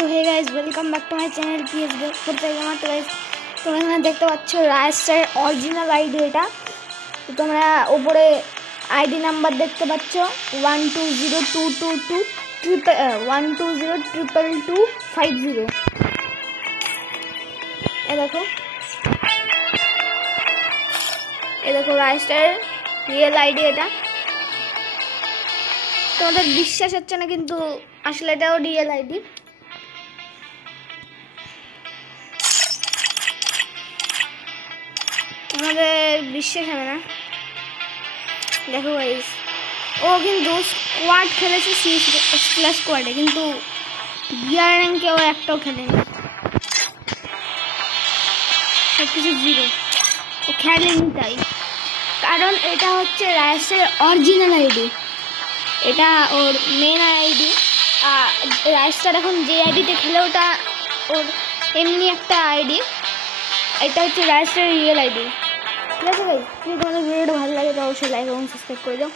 তো hey guys welcome back to my channel PS করতে gamer. তো গাইস তোমরা এখানে দেখতে পাচ্ছ রাজস্টারের অরিজিনাল আইডি এটা। তো তোমরা উপরে আইডি নাম্বার দেখতে পাচ্ছ 120222250 এ দেখো রাজস্টারের রিয়েল আইডি এটা। তোমাদের বিশ্বাস হচ্ছে না কিন্তু আসলে এটাও রিয়েল আইডি। তোমাদের বিশ্বাস হবে না, দেখো গাইস ও কিন্তু স্কোয়াড খেলেছে স্কোয়াডে, কিন্তু বিআর র্যাঙ্কে ও একটাও খেলেনি, সবকিছু জিরো। ও খেলেনি তাই, কারণ এটা হচ্ছে রাজস্টারের অরিজিনাল আইডি, এটা ওর মেন আইডি। রাজস্টার এখন যে আইডিতে খেলে ওটা ওর এমনি একটা আইডি, এটা হচ্ছে রাজস্টারের রিয়েল আইডি। ঠিক আছে ভাই, যদি তোমাদের ভিডিওটা ভালো লাগে তো অবশ্যই লাইক এবং সাবস্ক্রাইব করে দাও।